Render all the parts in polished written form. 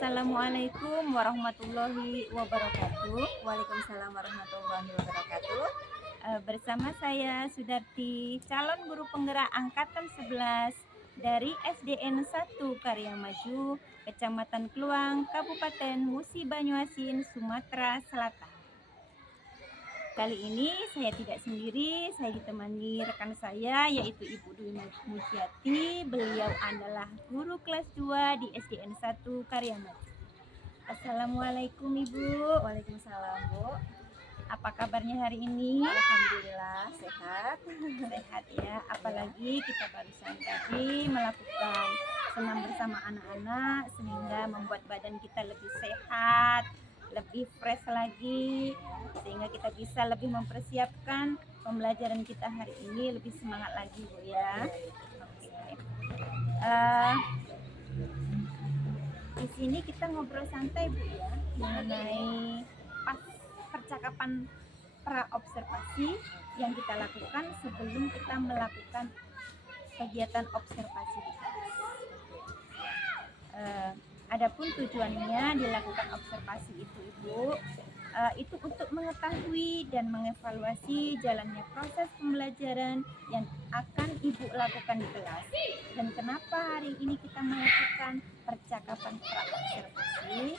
Assalamualaikum warahmatullahi wabarakatuh. Waalaikumsalam warahmatullahi wabarakatuh. Bersama saya Sudarti, calon guru penggerak angkatan 11 dari SDN 1 Karya Maju, Kecamatan Kluang, Kabupaten Musi Banyuasin, Sumatera Selatan. Kali ini saya tidak sendiri, saya ditemani rekan saya yaitu Ibu Dwi Mujiati. Beliau adalah guru kelas 2 di SDN 1 Karya Maju. Assalamualaikum Ibu. Waalaikumsalam, Bu. Apa kabarnya hari ini? Alhamdulillah sehat. Sehat ya. Apalagi kita barusan tadi melakukan senam bersama anak-anak sehingga membuat badan kita lebih sehat, lebih fresh lagi, sehingga kita bisa lebih mempersiapkan pembelajaran kita hari ini lebih semangat lagi, Bu ya. Oke. Di sini kita ngobrol santai, Bu ya, mengenai percakapan pra-observasi yang kita lakukan sebelum kita melakukan kegiatan observasi di kelas. Adapun tujuannya dilakukan observasi itu, Ibu, itu untuk mengetahui dan mengevaluasi jalannya proses pembelajaran yang akan Ibu lakukan di kelas. Dan kenapa hari ini kita melakukan percakapan pra-observasi,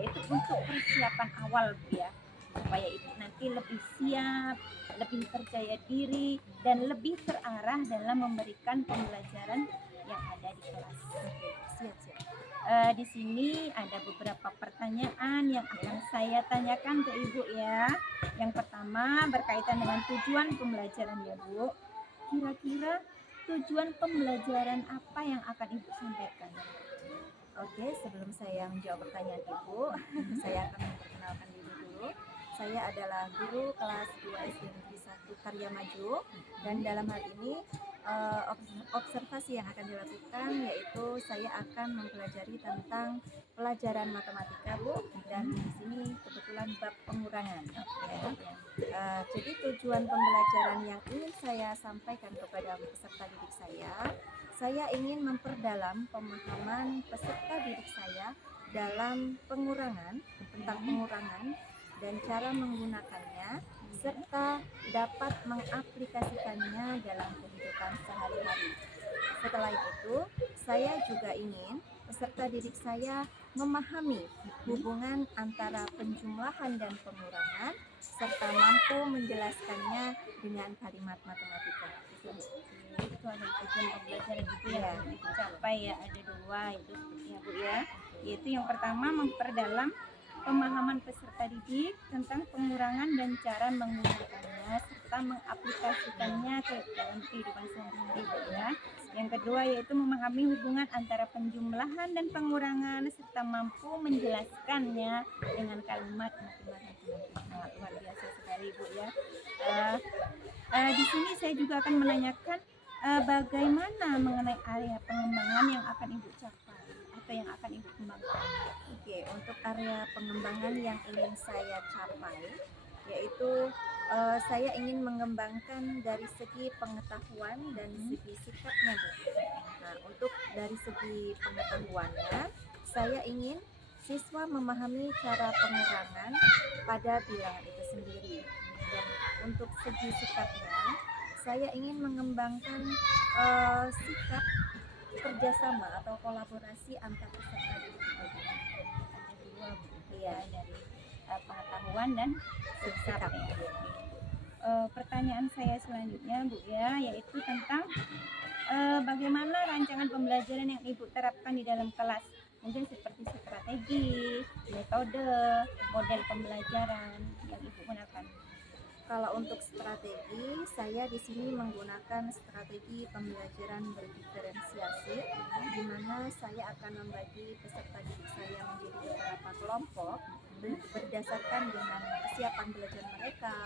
yaitu untuk persiapan awal, Bu ya, supaya Ibu nanti lebih siap, lebih percaya diri, dan lebih terarah dalam memberikan pembelajaran yang ada di kelas. Siap. Di sini ada beberapa pertanyaan yang akan saya tanyakan ke Ibu ya. Yang pertama berkaitan dengan tujuan pembelajaran ya, Bu. Kira-kira tujuan pembelajaran apa yang akan Ibu sampaikan? Oke, sebelum saya menjawab pertanyaan Ibu, saya akan memperkenalkan diri dulu. Saya adalah guru kelas 2 SD Negeri 1 Karya Maju, dan dalam hal ini observasi yang akan dilakukan yaitu saya akan mempelajari tentang pelajaran matematika, Bu, dan di sini kebetulan bab pengurangan. Jadi tujuan pembelajaran yang ingin saya sampaikan kepada peserta didik saya ingin memperdalam pemahaman peserta didik saya dalam pengurangan, tentang pengurangan dan cara menggunakannya, serta dapat mengaplikasikannya dalam kehidupan sehari-hari. Setelah itu, saya juga ingin peserta didik saya memahami hubungan antara penjumlahan dan pengurangan, serta mampu menjelaskannya dengan kalimat matematika. Itu ada tujuan pembelajaran itu ya, Ibu capai ya, ada dua itu sepertinya, Bu ya. Yaitu yang pertama memperdalam pemahaman peserta didik tentang pengurangan dan cara menggunakannya serta mengaplikasikannya ke dalam kehidupan sehari-hari, Bu ya. Yang kedua yaitu memahami hubungan antara penjumlahan dan pengurangan serta mampu menjelaskannya dengan kalimat matematika. Luar biasa sekali, Bu ya. Di sini saya juga akan menanyakan bagaimana mengenai area pengembangan yang akan Ibu capai atau yang akan Ibu kembangkan. Oke, untuk area pengembangan yang ingin saya capai yaitu saya ingin mengembangkan dari segi pengetahuan dan segi sikapnya, Bu. Nah, untuk dari segi pengetahuannya, saya ingin siswa memahami cara pengurangan pada bilangan itu sendiri. Dan untuk segi sikapnya, saya ingin mengembangkan sikap kerjasama atau kolaborasi antar peserta didik. Ada dua, Bu, Iya. dari pengetahuan dan sikap ya. Pertanyaan saya selanjutnya, Bu ya, yaitu tentang bagaimana rancangan pembelajaran yang Ibu terapkan di dalam kelas, mungkin seperti strategi, metode, model pembelajaran yang Ibu gunakan. Kalau untuk strategi, saya di sini menggunakan strategi pembelajaran berdiferensiasi, di mana saya akan membagi peserta didik saya menjadi beberapa kelompok berdasarkan dengan kesiapan belajar mereka,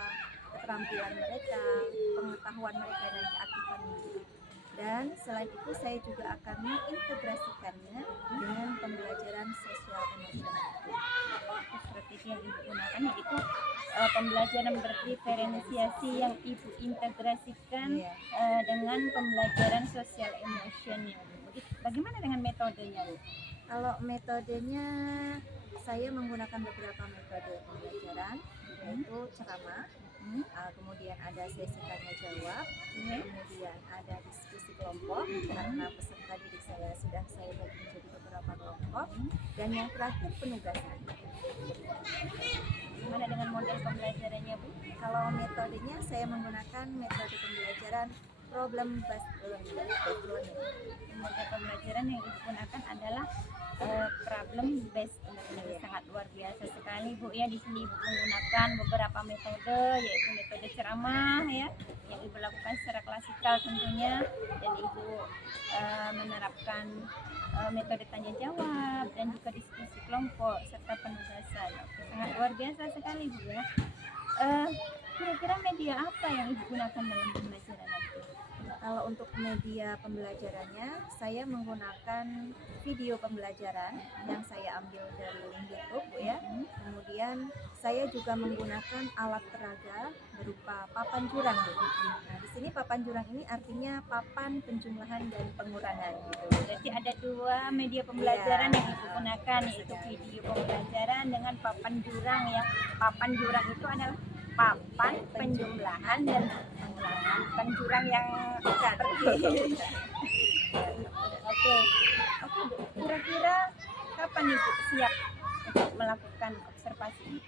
keterampilan mereka, pengetahuan mereka dan keaktifan diri. Dan selain itu saya juga akan mengintegrasikannya dengan pembelajaran sosial emosional. Itu strategi yang Ibu gunakan yaitu pembelajaran berdiferensiasi yang Ibu integrasikan dengan pembelajaran sosial emosional. Bagaimana dengan metodenya, Bu? Kalau metodenya, saya menggunakan beberapa metode pembelajaran, yaitu ceramah, kemudian ada sesi tanya jawab, kemudian ada diskusi kelompok karena peserta didik saya sudah saya bagi menjadi beberapa kelompok, dan yang terakhir penugasan. Gimana dengan model pembelajarannya, Bu? Kalau metodenya saya menggunakan metode pembelajaran problem based learning. Model pembelajaran yang Ibu gunakan adalah problem based learning. Sangat luar biasa sekali, Bu ya. Di sini Ibu menggunakan beberapa metode, yaitu metode ceramah ya, yang Ibu lakukan secara klasikal tentunya, dan Ibu menerapkan metode tanya jawab dan juga diskusi kelompok serta penugasan. Oke, sangat luar biasa sekali, Bu ya. Kira-kira media apa yang Ibu gunakan dalam pembelajaran nanti? Kalau untuk media pembelajarannya, saya menggunakan video pembelajaran yang saya ambil dari link YouTube, Bu ya. Kemudian saya juga menggunakan alat peraga berupa papan jurang, Bu. Nah, di sini papan jurang ini artinya papan penjumlahan dan pengurangan gitu. Jadi ada dua media pembelajaran yang Ibu gunakan, yaitu video pembelajaran dengan papan jurang ya. Papan jurang itu adalah papan penjumlahan dan pengulangan, bukan jurang yang pergi. Oke, Bu. Kira-kira kapan Ibu siap untuk melakukan observasi?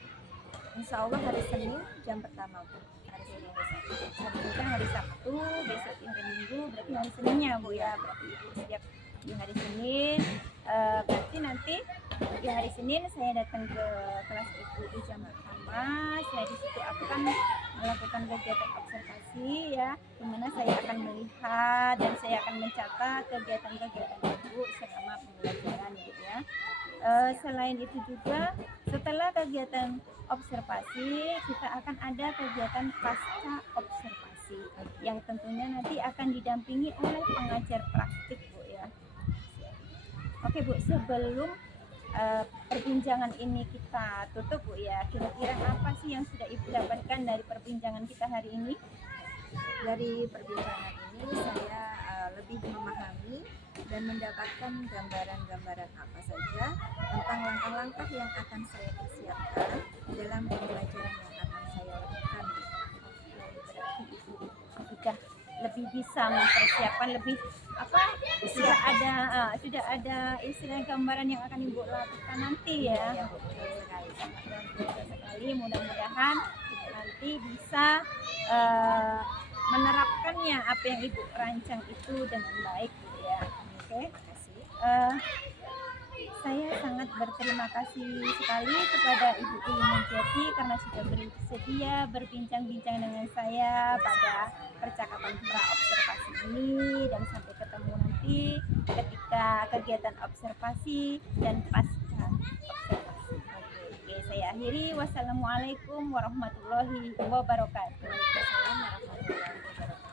Insya Allah hari Senin jam pertama, Bu. Hari Senin besok. Hari ini kan hari Sabtu, besok hari Minggu, berarti hari Seninnya, Bu ya. Berarti Ibu siap di hari Senin. Berarti nanti di hari Senin saya datang ke kelas Ibu di jam pertama. Saya di situ akan melakukan kegiatan observasi ya, di mana saya akan melihat dan saya akan mencatat kegiatan-kegiatan Ibu selama pembelajaran gitu ya. Selain itu juga setelah kegiatan observasi, kita akan ada kegiatan pasca observasi yang tentunya nanti akan didampingi oleh pengajar praktik, Bu ya. Oke, Bu, sebelum perbincangan ini kita tutup, Bu ya, kira-kira apa sih yang sudah Ibu dapatkan dari perbincangan kita hari ini? Dari perbincangan ini saya lebih memahami dan mendapatkan gambaran-gambaran apa saja tentang langkah-langkah yang akan saya persiapkan dalam pembelajaran yang akan saya lakukan. Berarti Ibu sudah lebih bisa mempersiapkan, lebih sudah ada istilah gambaran yang akan Ibu lakukan nanti ya. Ya, betul sekali. Sangat luar biasa sekali. Mudah-mudahan Ibu nanti bisa menerapkannya apa yang Ibu rancang itu dengan baik, Bu ya. Oke, Terima kasih. saya sangat berterima kasih sekali kepada Ibu Ilimanjati karena sudah bersedia berbincang-bincang dengan saya pada percakapan pra-observasi ini, dan sampai ketemu nanti ketika kegiatan observasi dan pasca observasi. Oke, saya akhiri. Wassalamualaikum warahmatullahi wabarakatuh. Waalaikumsalam warahmatullahi wabarakatuh.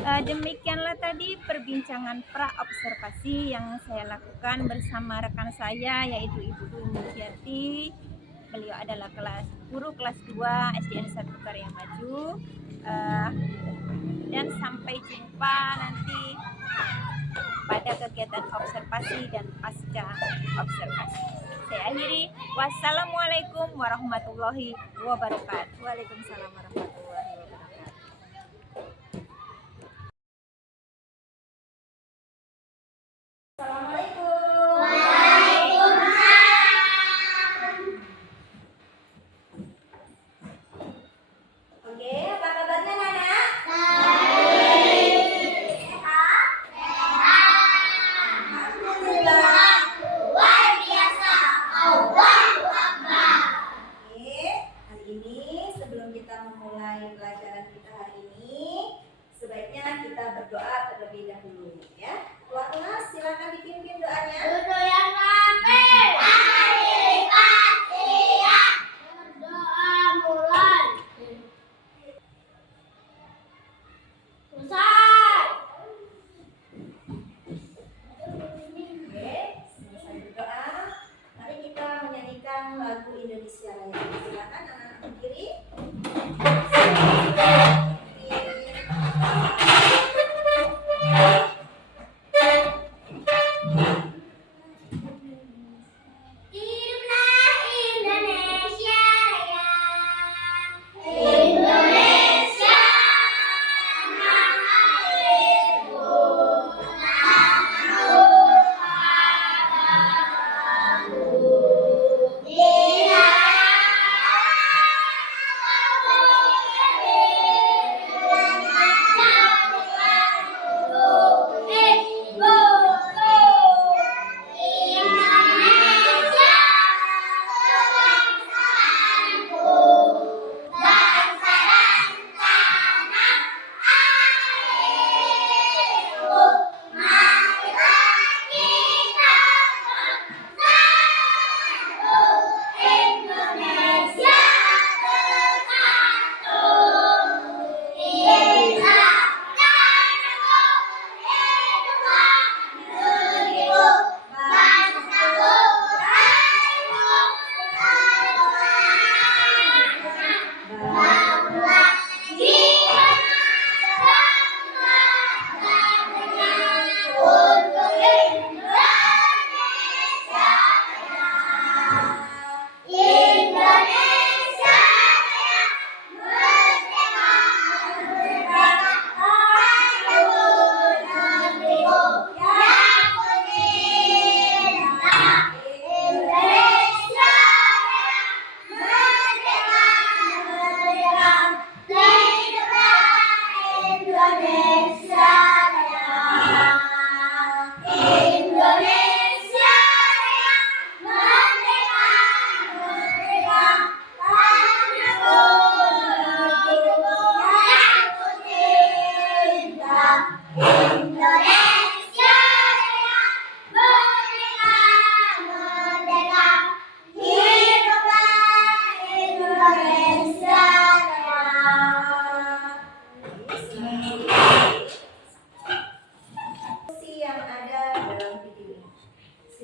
Demikianlah tadi perbincangan pra-observasi yang saya lakukan bersama rekan saya, yaitu Ibu Dwi Mulyati. Beliau adalah guru kelas 2 SDN 1 Karya Maju. Dan sampai jumpa nanti pada kegiatan observasi dan pasca observasi. Saya akhiri. Wassalamualaikum warahmatullahi wabarakatuh. Waalaikumsalam warahmatullahi wabarakatuh. Oke, apa kabarnya Nana? Alhamdulillah. Luar biasa. Allahu Akbar. Oke, hari ini sebelum kita memulai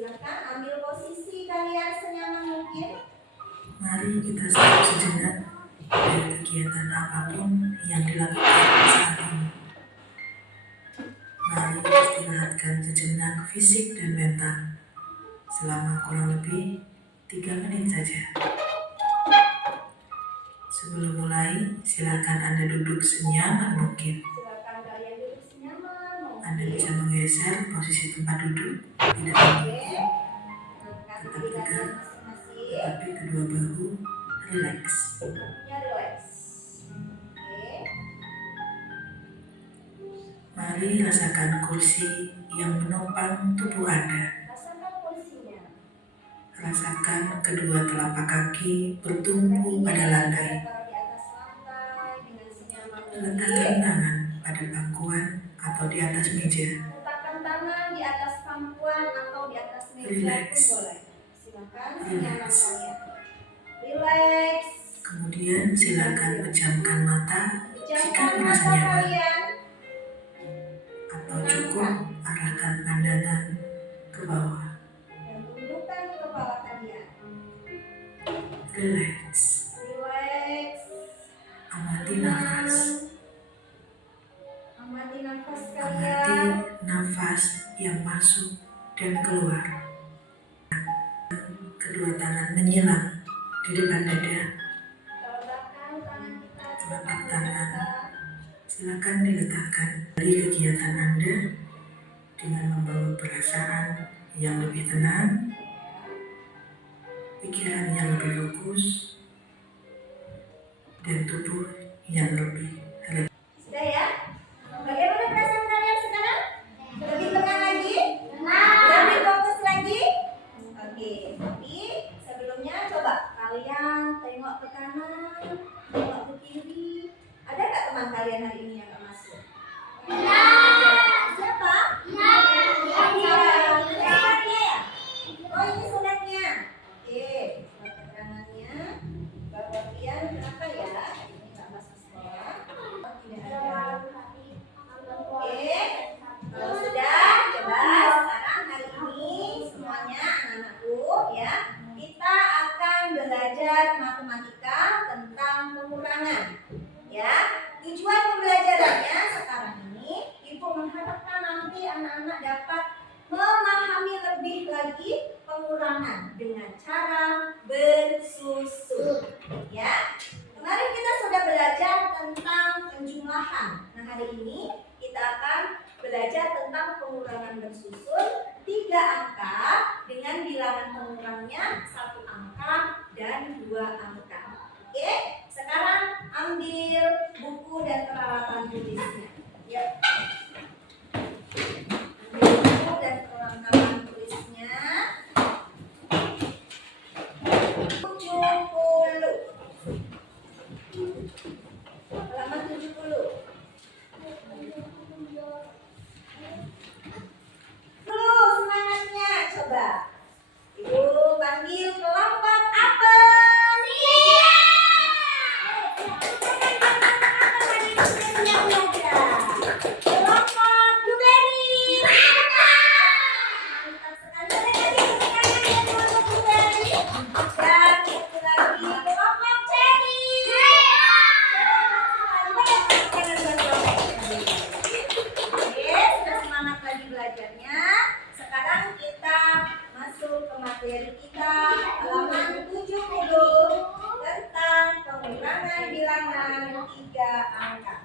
silakan ambil posisi kalian senyaman mungkin. Mari kita stop sejenak dari kegiatan apapun yang dilakukan saat ini. Mari istirahatkan sejenak fisik dan mental selama kurang lebih 3 menit saja. Sebelum mulai, silakan Anda duduk senyaman mungkin. Silakan kalian duduk senyaman mungkin. Anda bisa menggeser posisi tempat duduk, tidak Oke. tinggi, Angkat tetap kaki tegak, masing-masing. tetapi kedua bahu rileks. Ya, relax. Oke. Mari rasakan kursi yang menopang tubuh Anda. Rasakan kursinya. Rasakan kedua telapak kaki bertumpu pada lantai. Taruh di atas lantai dengan senyaman Letakkan mungkin. tangan pada pangkuan atau di atas meja. Letakkan tangan di atas pangkuan atau di atas meja Relax. pun boleh. Silakan senyaman Relax. kalian. Relax. Kemudian silakan pejamkan mata jika Pejamkan merasa mata nyaman, kalian. atau cukup arahkan pandangan ke bawah. Dan tundukkan kepala kalian. Relax. Relax. Amati nafas. Amati nafas Amati kalian. nafas yang masuk dan keluar. Kedua tangan menyilang di depan dada. Letakkan tangan kita di Telapak depan tangan kita. silakan diletakkan dari kegiatan Anda dengan membawa perasaan yang lebih tenang, pikiran yang lebih fokus, dan tubuh yang lebih rileks. Sudah ya? Bagaimana perasaan kalian sekarang? Lebih tenang lagi? Lebih fokus lagi? Oke, tapi sebelumnya coba kalian tengok ke kanan, tengok ke kiri. Ada nggak teman kalian hari ini yang nggak masuk? Ya. Siapa? Ya. Sunatnya ya? Oh, ini sunatnya. Oke, surat keterangannya. Bagian kenapa ya? Ini nggak masuk sekolah. Oh, tidak ada. Oke, kalau sudah, coba sekarang hari ini semuanya anak-anakku ya, kita akan belajar matematika tentang pengurangan. Ya, tujuan pembelajarannya sekarang ini, Ibu mengharapkan nanti anak-anak dapat memahami lebih lagi pengurangan dengan cara bersusun. Ya, kemarin kita sudah belajar tentang penjumlahan. Nah, hari ini kita akan belajar tentang pengurangan bersusun 3 angka dengan bilangan pengurangnya 1 angka dan 2 angka. Oke, sekarang ambil buku dan peralatan tulisnya. Ya. Ambil buku dan peralatan tulisnya. 70. Halaman 70. Dulu semangatnya coba. Ibu panggil kelompok apel. Kelompok blueberry. Mantap sekali. Kelompok blueberry. Dan itu lagi kelompok cherry. Oke, sudah semangat lagi belajarnya. Sekarang kita masuk ke materi kita halaman 70 tentang pengurangan bilangan 3 angka.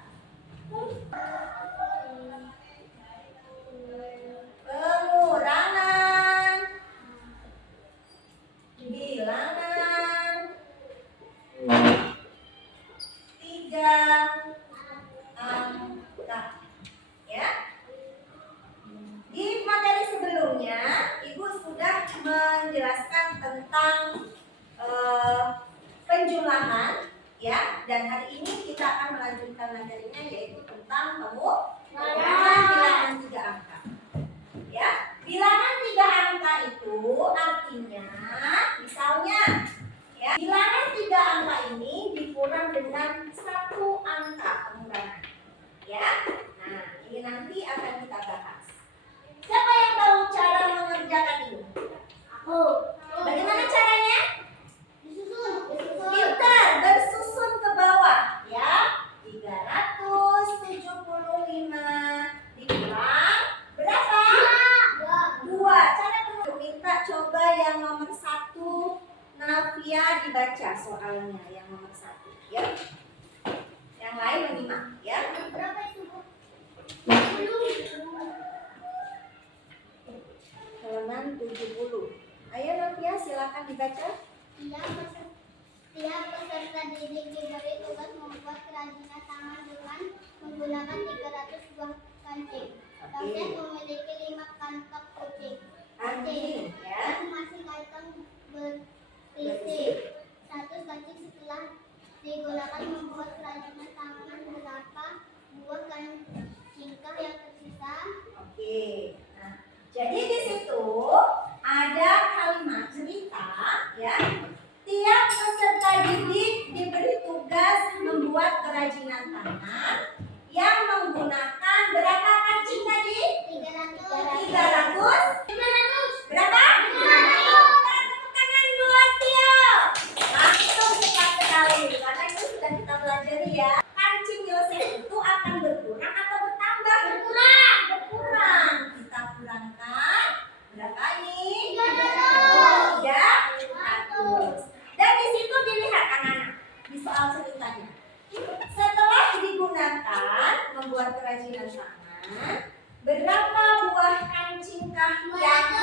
Pengurangan bilangan 3 angka. Ya. Di materi sebelumnya, Ibu sudah menjelaskan tentang penjumlahan, ya. Dan hari ini kita akan melanjutkan materinya yaitu tentang pengurangan bilangan 3 angka. Ya, bilangan 3 angka itu artinya, misalnya, ya, bilangan 3 angka ini dikurang dengan 1 angka pengurangan. Ya, nah ini nanti akan kita bahas. Siapa yang tahu cara mengerjakan ini? Bagaimana caranya? Filter bersusun ke bawah ya. 375 dikurang berapa? 2. Cara minta coba yang nomor 1 Navia dibaca soalnya yang nomor 1 ya. Yang lain menyimak ya. Halaman 70. Ayo Navia silakan dibaca. Tiap peserta didik diberi tugas membuat kerajinan tangan dengan menggunakan 300 buah kancing. Dosen memiliki 5 kantong kucing. Anjing ya. Masing kantong berisi 100 kancing. Setelah digunakan membuat kerajinan tangan, berapa buah kancingkah yang tersisa? Oke. Nah, jadi di situ ada kalimat cerita ya. Tiap peserta didik diberi tugas membuat kerajinan tangan yang menggunakan berapa kancing tadi? 300. Berapa? 500. Tepuk tangan buat Tio. Langsung cepat sekali karena itu sudah kita pelajari ya. Kancing Yosef itu akan berkurang atau bertambah? Berkurang. Kita kurangkan berapa ini? 300. Dan di situ dilihat anak-anak di soal ceritanya. Setelah digunakan membuat kerajinan tangan, berapa buah kancingkah yang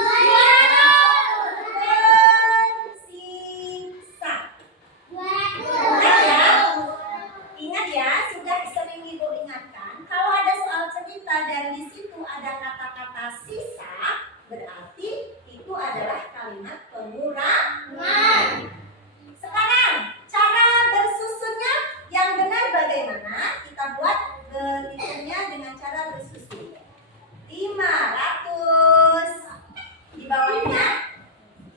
tersisa? Ingat ya? Ingat ya, sudah sering Ibu ingatkan. Kalau ada soal cerita dan di situ ada kata-kata sisa, berarti itu adalah kalimat pengurangan. Sekarang cara bersusunnya yang benar bagaimana? Kita buat berhitungnya dengan cara bersusun. 500 di bawahnya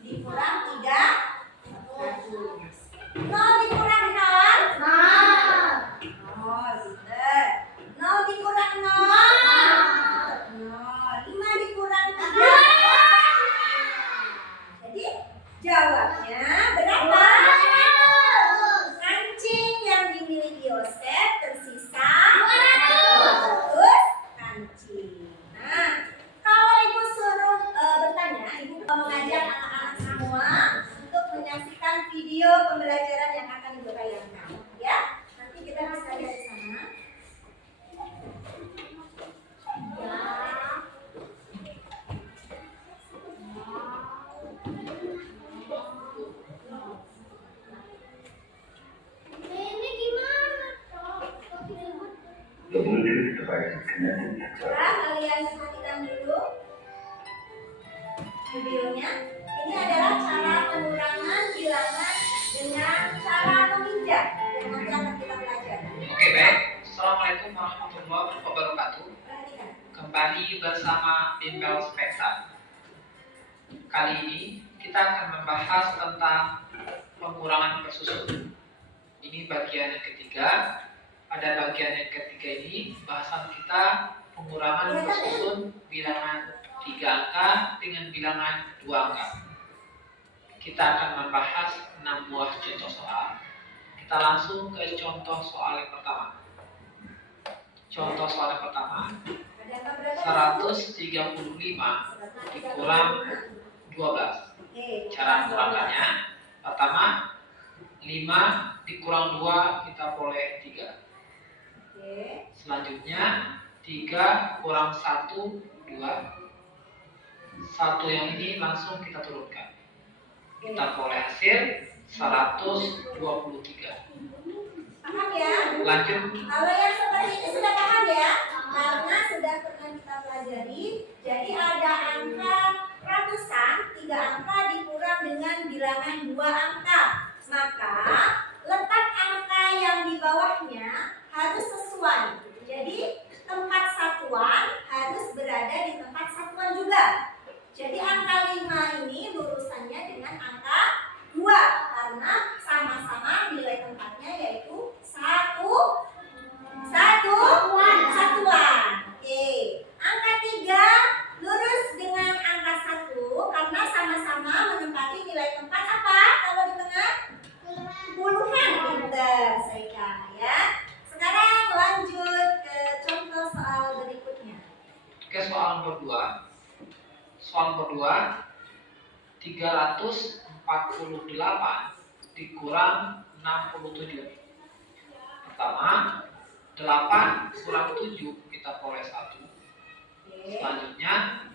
dikurang 300. 0 dikurang 0. 0, benar. 0 dikurang 0. 5 dikurang 3. Jadi jawabnya berapa? Kancing yang dimiliki Yosef tersisa 200 kancing. Nah, kalau Ibu suruh bertanya, Ibu mengajak anak-anak semua untuk menyaksikan video pembelajaran yang akan Ibu tayangkan, ya. Nanti kita bisa lihat di sana. Ya, kalian perhatikan dulu videonya. Ini adalah cara pengurangan bilangan dengan cara meminjam yang nanti akan kita pelajari. Oke, baik. Assalamualaikum warahmatullahi wabarakatuh. Perhatikan. Kembali bersama Bimbel Speksa. Kali ini kita akan membahas tentang pengurangan bersusun. Ini bagian yang ketiga. Pada bagian yang ketiga ini bahasan kita pengurangan bersusun bilangan 3 angka dengan bilangan 2 angka. Kita akan membahas 6 buah contoh soal. Kita langsung ke contoh soal yang pertama. Contoh soal yang pertama, 135 dikurang 12. Cara mengurangannya, pertama 5 dikurang 2 kita boleh 3. Selanjutnya 3 kurang 1 2. 1 yang ini langsung kita turunkan. Kita boleh hasil 123. Paham ya? Lanjut. Kalau yang seperti ini sudah paham ya? Karena sudah pernah kita pelajari. Jadi ada angka ratusan, 3 angka dikurang dengan bilangan 2 angka. Maka letak angka yang di bawahnya harus sesuai. Jadi tempat satuan harus berada di tempat satuan juga. Jadi angka 5 ini lurusannya dengan angka 2 karena sama-sama nilai tempatnya yaitu satuan. Oke. Angka 3 lurus dengan angka 1 karena sama-sama nilai keempat apa? Kalau di tengah? Puluhan. Pinter, Saika ya. Sekarang lanjut ke contoh soal berikutnya. Oke, soal nomor 2. Soal nomor 2, 348 dikurang 67. Pertama, 8 kurang 7 kita peroleh 1. Selanjutnya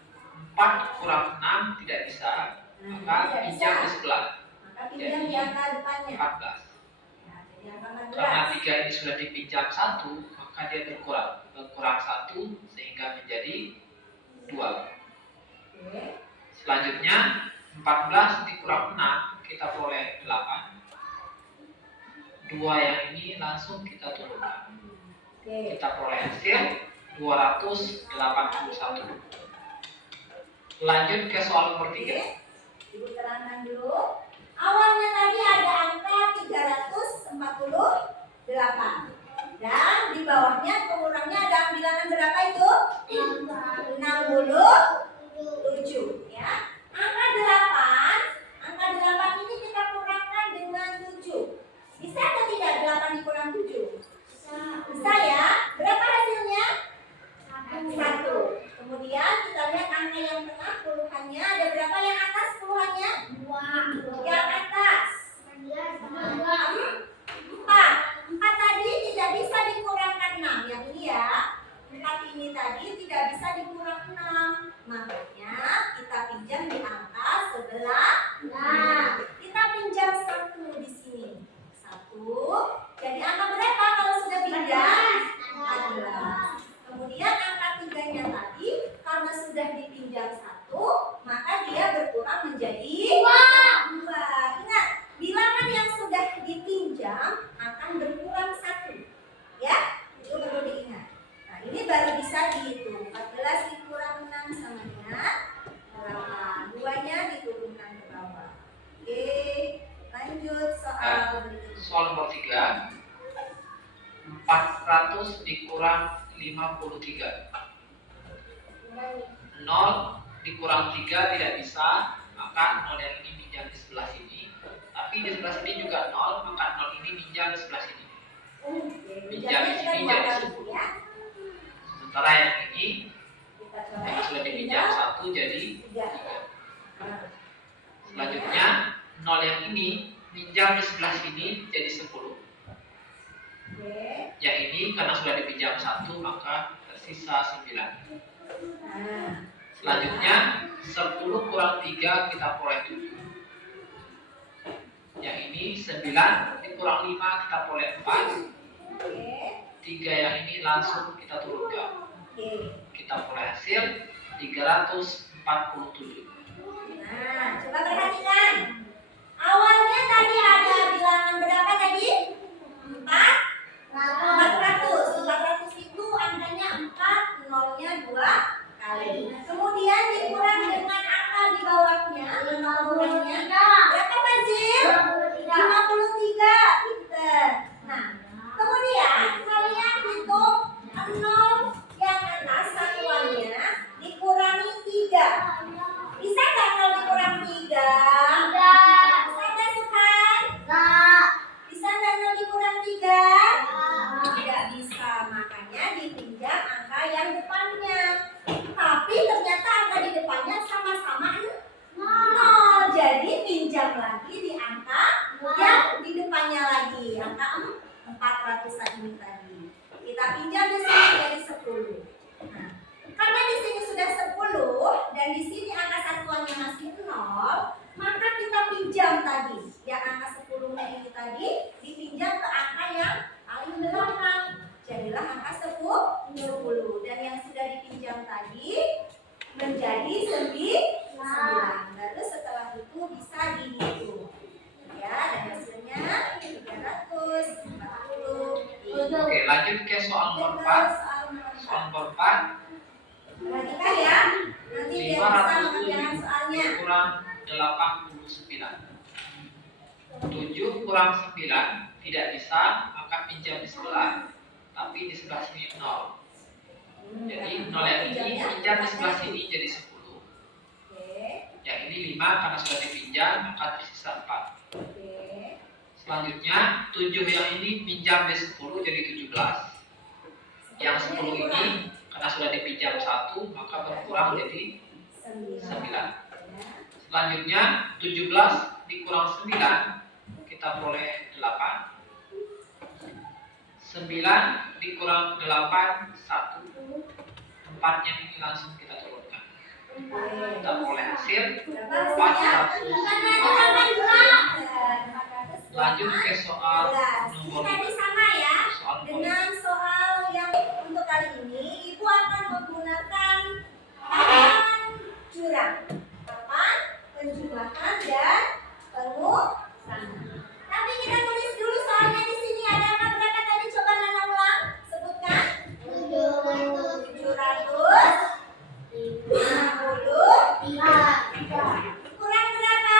4 kurang 6 tidak bisa, maka pinjam di sebelah. Maka pinjam di angka depannya. 14. Ya, jadi angka 14. Karena 3 ini sudah dipinjam 1, maka dia berkurang 1 sehingga menjadi 2. Oke. Selanjutnya 14 dikurang 6 kita peroleh 8. 2 yang ini langsung kita turunkan. Oke. Kita peroleh hasil 281. Lanjut ke soal nomor 3. Ibu terangkan dulu. Awalnya tadi ada angka 348. Dan di bawahnya pengurangnya ada bilangan berapa itu? 67 ya. Angka 8 ini kita kurangkan dengan 7. Bisa atau tidak 8 dikurang 7? Bisa ya. Berapa hasilnya? 1. Kemudian kita lihat angka yang tengah puluhannya. Ada berapa yang atas puluhannya? 2. Yang atas 4. 4 tadi tidak bisa dikurangkan 6. Yang ini ya. 4 ini tadi tidak bisa dikurang 6. Makanya kita pinjam di angka sebelah. Nah, kita pinjam 1 di sini. 1. Jadi angka berapa kalau sudah pinjam? 14. Kemudian angka 3-nya tadi karena sudah dipinjam 1, maka dia berkurang menjadi 2. Ingat, bilangan yang sudah dipinjam akan berkurang 1. Ya, itu perlu diingat. Nah, ini baru bisa dihitung. 14 dikurang 6 sama dengan 8. 2-nya diturunkan ke bawah. Oke, lanjut soal berikutnya. Soal nomor 3. 400 dikurang 53. 0 dikurang 3 tidak bisa, maka 0 yang ini pinjam di sebelah sini. Tapi di sebelah sini juga 0, maka 0 ini pinjam di sebelah sini. Pinjam di sini jadi 10. Sementara yang ini yang sudah dipinjam 1 jadi 3. Selanjutnya 0 yang ini pinjam di sebelah sini jadi 10. Yang ini karena sudah dipinjam 1 maka tersisa 9. Selanjutnya 10 kurang 3 kita peroleh 7. Yang ini 9 dikurang 5 kita peroleh 4. 3 yang ini langsung kita turunkan. Kita peroleh hasil 347. Nah, coba perhatikan. Awalnya tadi ada bilangan berapa tadi? 400. 400 itu angkanya 4, nolnya 2 kali. Kemudian dikurang dengan angka di bawahnya. Kurangnya berapa Fazil? 53. Pinter. Nah, kemudian kalian hitung 0 yang atas satuannya dikurangi 3. Bisa nggak 0 dikurang 3? Bisa nggak Suhan? Bisa nggak 0 dikurang 3? Tidak bisa, makanya dipinjam angka yang depannya. Tapi ternyata angka di depannya sama-sama 0. Jadi pinjam lagi di angka yang di depannya lagi, angka 400 ini tadi. Kita pinjam di sini jadi 10. Nah, karena di sini sudah 10 dan di sini angka satuannya masih 0, maka kita pinjam tadi. Yang angka 10-nya ini tadi dipinjam ke angka yang paling belakang. Jadilah angka 10. Dan yang sudah dipinjam tadi menjadi 9. Lalu setelah itu bisa dihitung. Ya, dan hasilnya 340. Oke, lanjut ke soal nomor 4. Soal nomor 4. Perhatikan ya. Nanti biar bisa mengerjakan 507 soalnya. kurang 89. 7 kurang 9 tidak bisa, maka pinjam di sebelah. Tapi di sebelah sini 0. Jadi 0 yang ini pinjam di sebelah sini jadi 10. Yang ini 5 karena sudah dipinjam, maka tersisa 4. Oke. Selanjutnya 7 yang ini pinjam B10 jadi 17. Yang 10 ini karena sudah dipinjam 1 maka berkurang jadi 9. Selanjutnya 17 dikurang 9 kita peroleh 8. 9 dikurang 8 1. 4-nya ini langsung kita turunkan. Kita peroleh hasil 400. Lanjut ke soal nomor Tadi sama ya soal nomor dengan soal yang untuk kali ini Ibu akan menggunakan papan jurang, papan penjumlahan dan pengurangan. Tapi kita tulis dulu soalnya di sini ada angka berapa tadi, coba Nana ulang sebutkan. 753. Kurang berapa?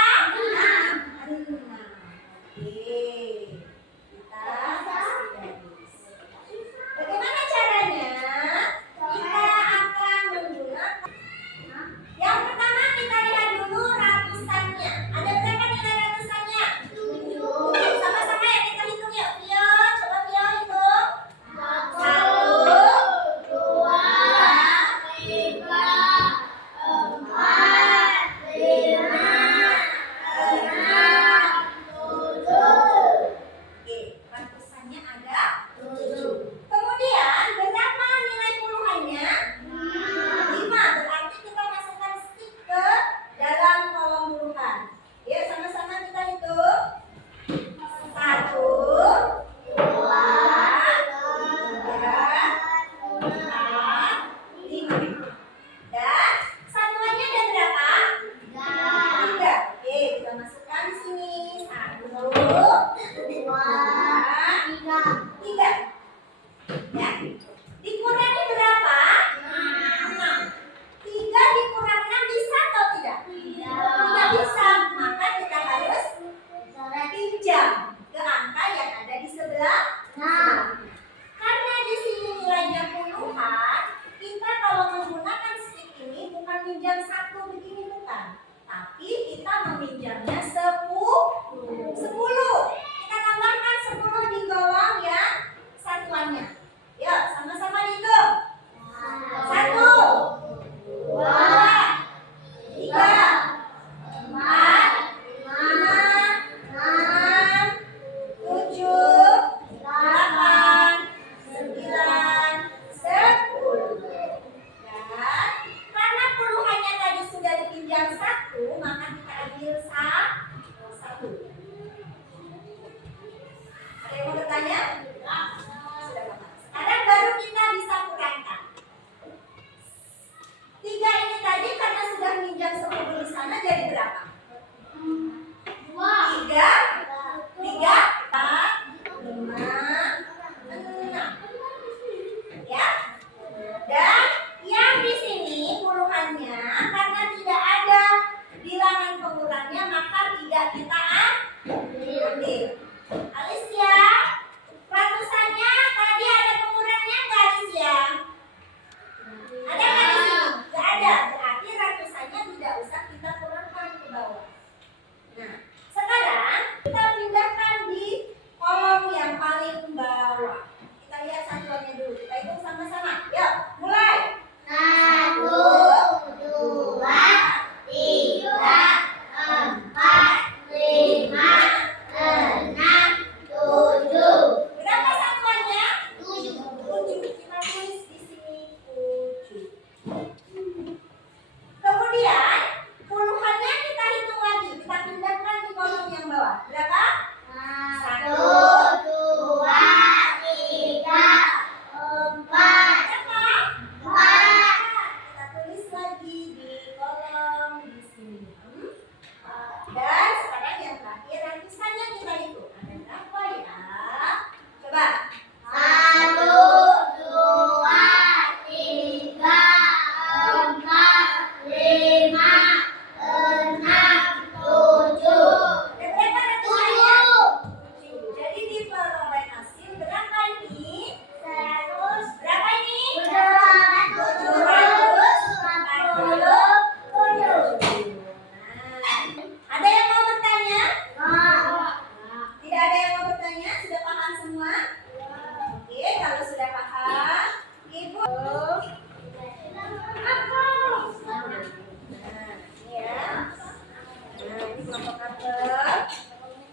kelompok apel.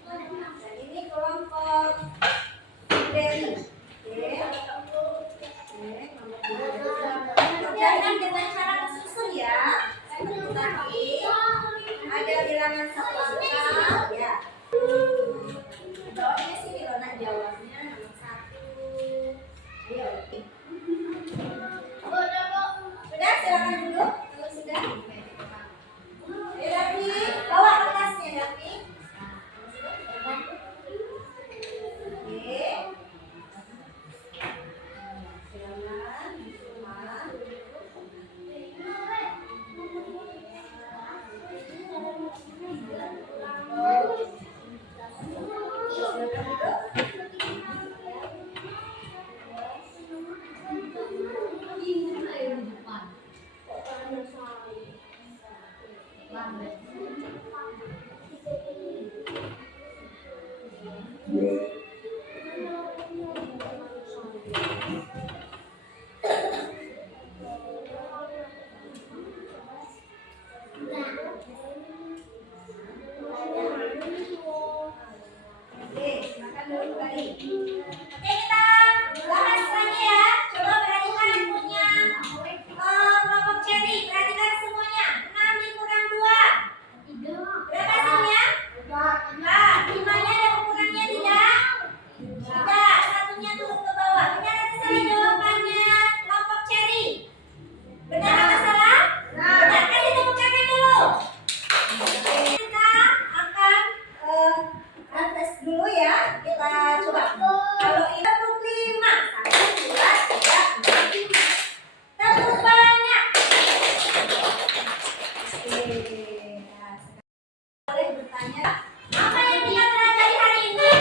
Dan ini kelompok beri. Kerjakan dengan cara bersusun ya. Seperti tadi ada bilangan 1 angka ya. Jawabnya sini loh nak, jawabnya nomor 1. Ayo. Sudah, silakan dulu. Kalau sudah. Ayo Davi, bawa kertasnya Davi. Oke. Oke, silakan dulu kembali. Oke, kita bahas lagi ya. Coba perhatikan inputnya. Kelompok cherry, perhatikan semuanya. 6 dikurang 2. Berapa hasilnya? 4. 5-nya ada kurangnya tidak? Tidak. Satunya turun ke bawah. Benar atau salah jawabannya? Kelompok cherry. Benar atau salah? Benar. Kasih tepuk tangan dulu. Kita akan tes dulu ya. Kita coba. Kalau ini tepuk 5. 1, 2, 3, 4, 5. Tepuk banyak. Oke. Nah, sekarang boleh bertanya. Apa yang kita pelajari hari ini?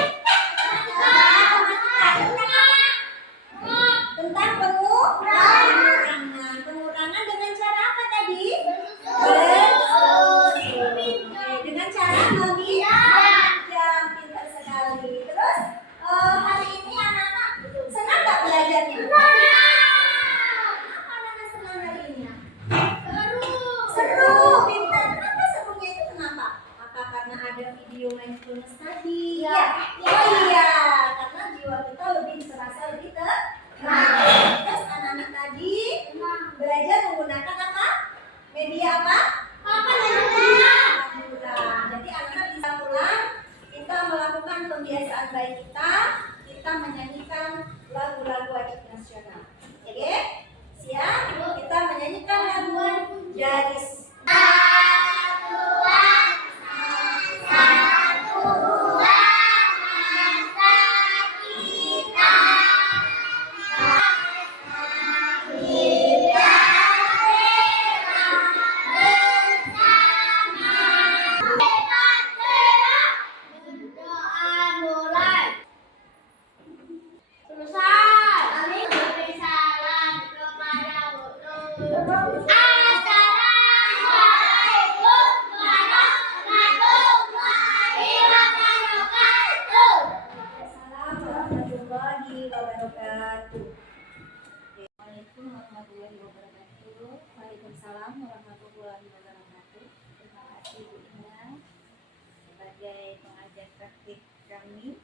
Tentang pengurangan. Pengurangan dengan cara apa tadi? Bersusun. Dengan cara meminjam. Pintar sekali. Terus hari ini anak-anak senang nggak belajarnya? Kenapa anak-anak senang hari ini? Seru. Pintar. Kenapa serunya itu kenapa? Apa karena ada video mindfulness tadi? Ya. Oh iya. Karena jiwa kita lebih terasa lebih tenang. Terus anak-anak tadi belajar menggunakan apa? Media apa? Hiburan. Jadi anak-anak bisa pulang, kita melakukan pembiasaan baik kita menyanyikan lagu-lagu wajib nasional. Oke? Siap? Kita menyanyikan lagu Gadis. Assalamualaikum warahmatullahi wabarakatuh. Assalamualaikum warahmatullahi wabarakatuh. Waalaikumsalam warahmatullahi wabarakatuh. Terima kasih Bu Ina sebagai pengajar praktik kami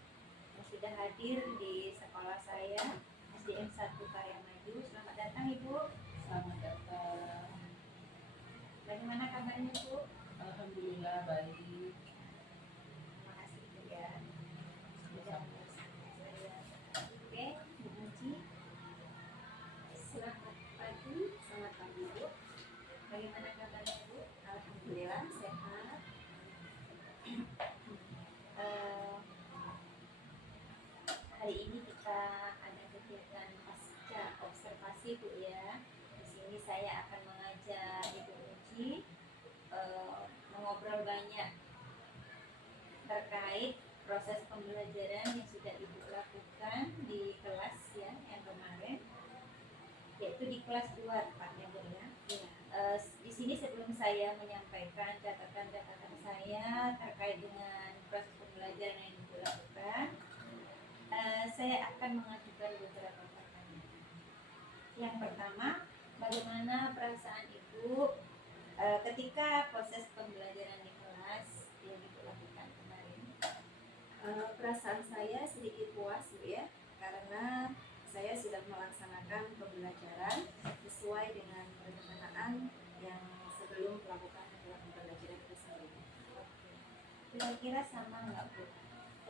yang sudah hadir di sekolah saya SDN 1 Karya Maju. Selamat datang Ibu. Selamat datang. Bagaimana kabarnya Bu? Alhamdulillah baik. Terima kasih Bu ya. Sudah bersama saya. Oke, Bu Muji. Selamat pagi. Selamat pagi Bu. Bagaimana kabarnya Bu? Alhamdulillah sehat. Hari ini kita ada kegiatan pasca observasi Bu ya. Di sini saya akan mengajak Ibu Muji mengobrol banyak terkait proses pembelajaran yang sudah Ibu lakukan di kelas ya yang kemarin, yaitu di kelas 2 tepatnya Bu ya. Di sini sebelum saya menyampaikan catatan-catatan saya terkait dengan proses pembelajaran yang Ibu lakukan, saya akan mengajukan beberapa pertanyaan. Yang pertama, bagaimana perasaan Ibu ketika proses pembelajaran di kelas yang perasaan saya sedikit puas Bu ya, karena saya sudah melaksanakan pembelajaran sesuai dengan perencanaan yang sebelum melakukan pembelajaran tersebut. Kira-kira sama nggak Bu?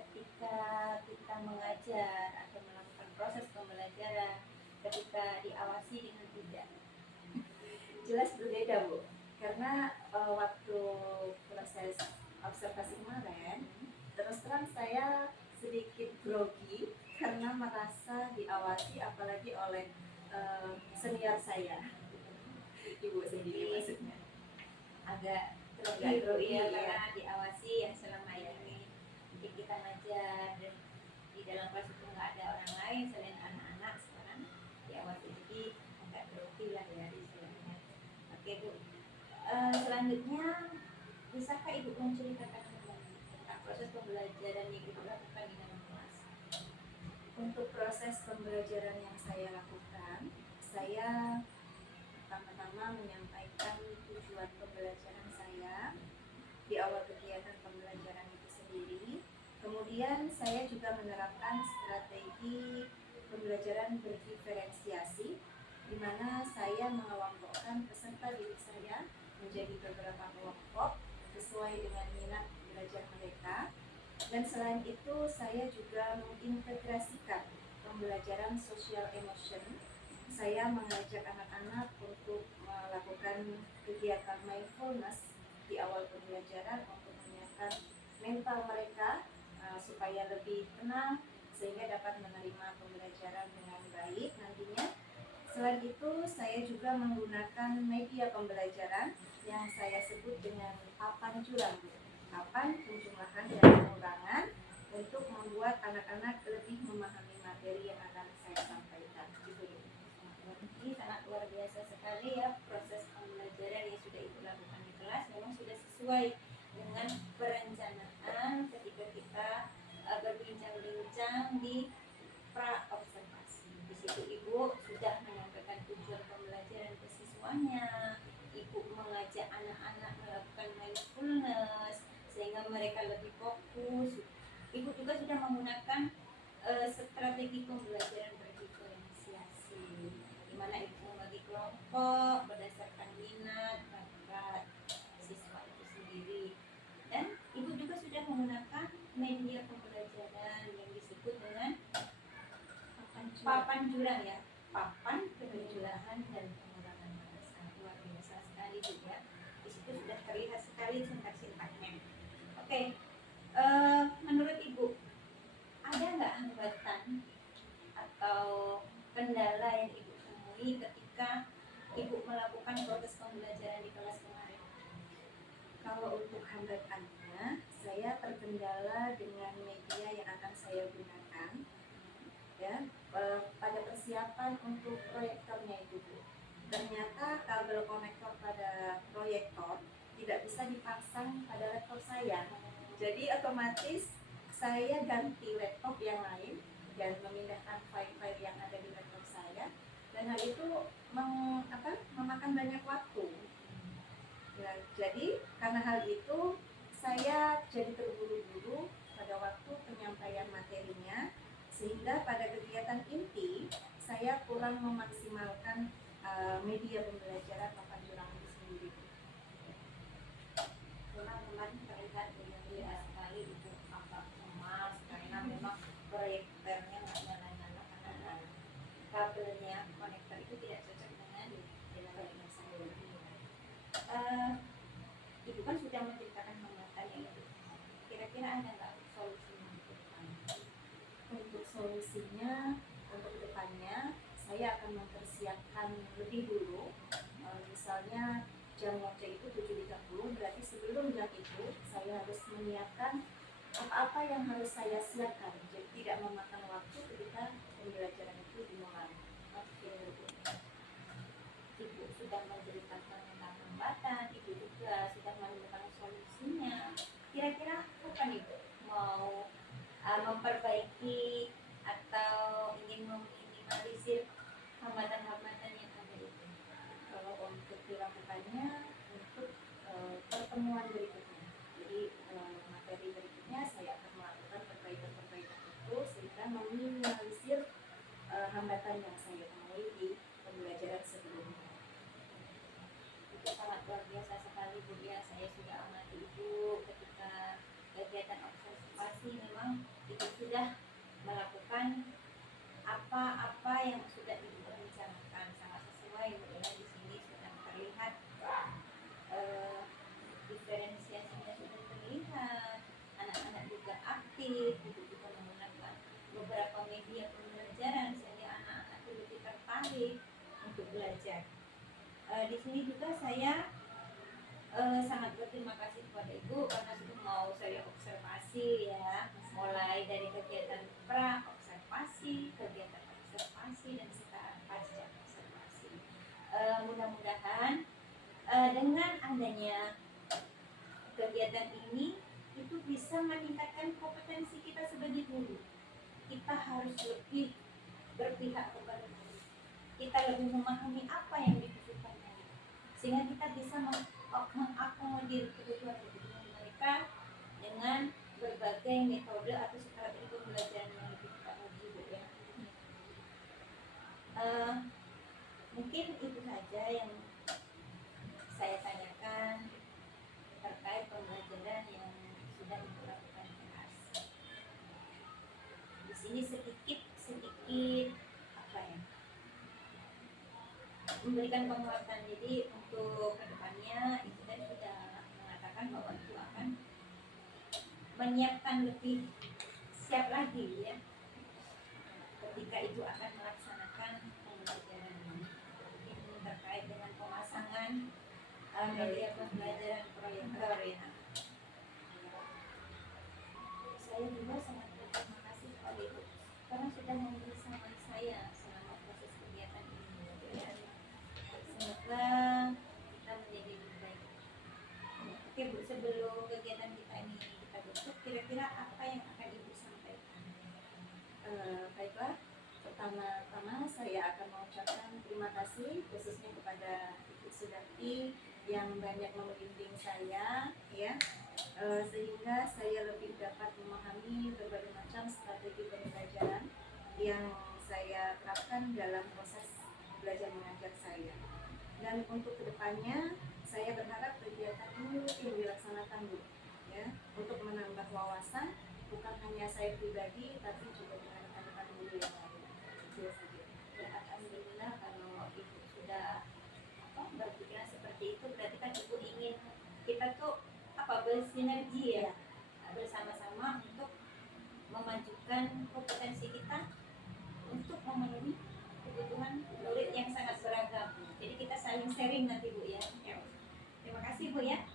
Ketika kita mengajar atau melakukan proses pembelajaran, ketika diawasi dengan tidak. Jelas berbeda Bu, karena waktu proses observasi kemarin, terus terang saya sedikit grogi karena merasa diawasi apalagi oleh senior saya. Ibu sendiri maksudnya. Agak Agak grogi, ya, ya. karena diawasi yang selama ini kita ngajar dan di dalam kelas itu nggak ada orang lain selain anak-anak, sekarang diawasi jadi agak grogi lah ya istilahnya. Oke Bu. Selanjutnya bisakah Ibu menceritakan kembali tentang proses pembelajaran yang Ibu lakukan di dalam kelas? Untuk proses pembelajaran yang saya lakukan, saya pertama-tama menyampaikan tujuan pembelajaran saya di awal kegiatan pembelajaran itu sendiri. Kemudian saya juga menerapkan strategi pembelajaran berdiferensiasi, di mana saya mengelompokkan peserta didik saya menjadi beberapa kelompok sesuai dengan minat belajar mereka. Dan selain itu saya juga mengintegrasikan pembelajaran social emotion. Saya mengajak anak-anak untuk melakukan kegiatan mindfulness di awal pembelajaran untuk menyiapkan mental mereka supaya lebih tenang sehingga dapat menerima pembelajaran dengan baik nantinya. Selain itu, saya juga menggunakan media pembelajaran yang saya sebut dengan papan jurang, papan penjumlahan dan pengurangan, untuk membuat anak-anak lebih memahami materi yang akan saya sampaikan. Ini sangat luar biasa sekali ya, proses pembelajaran yang sudah Ibu lakukan di kelas memang sudah sesuai dengan perencanaan ketika kita berbincang-bincang di pra-observasi. Di situ Ibu sudah menyampaikan tujuan pembelajaran ke siswanya, Ibu mengajak anak-anak melakukan mindfulness sehingga mereka lebih fokus. Ibu juga sudah menggunakan strategi pembelajaran berdiferensiasi, di mana Ibu membagi kelompok berdasarkan minat, bakat siswa itu sendiri. Dan Ibu juga sudah menggunakan media pembelajaran yang disebut dengan papan jurang ya, papan penjumlahan dan pengurangan bahasa. Luar biasa sekali juga. Di situ sudah terlihat sekali sintak-sintaknya. Oke, menurut Ibu ada nggak hambatan atau kendala yang Ibu temui ketika Ibu melakukan proses pembelajaran di kelas kemarin? Kalau untuk hambatannya, saya terkendala dengan media yang akan saya gunakan. Ya, pada persiapan untuk proyektornya itu, ternyata kabel konektor pada proyektor tidak bisa dipasang pada laptop saya. Jadi otomatis saya ganti laptop yang lain dan memindahkan file-file yang ada di laptop saya, dan hal itu memakan banyak waktu. Nah, jadi karena hal itu saya jadi terburu-buru pada waktu penyampaian materinya, sehingga pada kegiatan inti saya kurang memaksimalkan media pembelajaran papan jurang itu sendiri. Teman-teman terlihat dengan jelas sekali Ibu agak emas karena memang proyektornya nggak nyala-nyala karena kabelnya konektor itu tidak cocok dengan laptop saya. Ibu kan sudah menceritakan hambatan yang itu. Kira-kira ada nggak solusinya ke depan? Untuk solusinya, untuk kedepannya saya akan mempersiapkan lebih dulu. Misalnya jam ngoceh itu 7.30, berarti sebelum jam itu saya harus menyiapkan apa-apa yang harus saya siapkan, jadi tidak memakan waktu ketika pembelajaran itu dimulai. Oke, Ibu sudah menceritakan tentang hambatan, Ibu juga sudah menemukan solusinya. Kira-kira kapan Ibu mau memperbaiki atau ingin meminimalisir hambatan-hambatan yang ada itu? Kalau untuk dilakukannya untuk pertemuan berikutnya, jadi materi berikutnya saya akan melakukan perbaikan Ibu sudah melakukan apa-apa yang sudah Ibu rencanakan, sangat sesuai ya. Di sini sudah terlihat diferensiasinya sudah terlihat, anak-anak juga aktif, Ibu juga menggunakan beberapa media pembelajaran sehingga anak-anak itu lebih tertarik untuk belajar. Di sini juga saya sangat berterima kasih kepada Ibu karena sudah mau saya observasi ya, mulai dari kegiatan pra observasi, kegiatan observasi, dan sekarang pasca observasi. Mudah-mudahan dengan adanya kegiatan ini itu bisa meningkatkan kompetensi kita sebagai guru. Kita harus lebih berpihak kepada guru. Kita lebih memahami apa yang dibutuhkan guru, sehingga kita bisa mengakomodir kebutuhan mereka dengan berbagai metode atau strategi pembelajaran yang lebih tepat lagi, Bu ya. Mungkin itu saja yang saya tanyakan terkait pembelajaran yang sudah Ibu lakukan kelas. Di sini sedikit apa ya, memberikan penguatan. Jadi untuk kedepannya Ibu tadi sudah mengatakan bahwa Ibu akan menyiapkan lebih siap lagi ya ketika Ibu akan melaksanakan pembelajaran ini. Mungkin terkait dengan pemasangan media pembelajaran proyektor ya. Saya juga sangat berterima kasih kepada Ibu karena sudah membersamai saya selama proses kegiatan ini ya. Semoga kita menjadi lebih baik. Oke Bu, sebelum kegiatan kita ini kita tutup, kira-kira apa yang akan Ibu sampaikan? Baiklah, pertama-tama saya akan mengucapkan terima kasih khususnya kepada Ibu Sudarti yang banyak membimbing saya ya, sehingga saya lebih dapat memahami berbagai macam strategi pembelajaran yang saya terapkan dalam proses belajar mengajar saya. Dan untuk kedepannya saya berharap kegiatan ini rutin dilaksanakan Bu ya, untuk menambah wawasan bukan hanya saya pribadi tapi juga dengan rekan-rekan guru yang lain. Itu saja. Ya, alhamdulillah kalau Ibu sudah berpikiran seperti itu, berarti kan Ibu ingin kita tuh bersinergi ya, bersama-sama untuk memajukan kompetensi kita untuk memenuhi kebutuhan murid yang sangat beragam. Jadi kita saling sharing nanti Bu ya. Terima kasih Bu ya.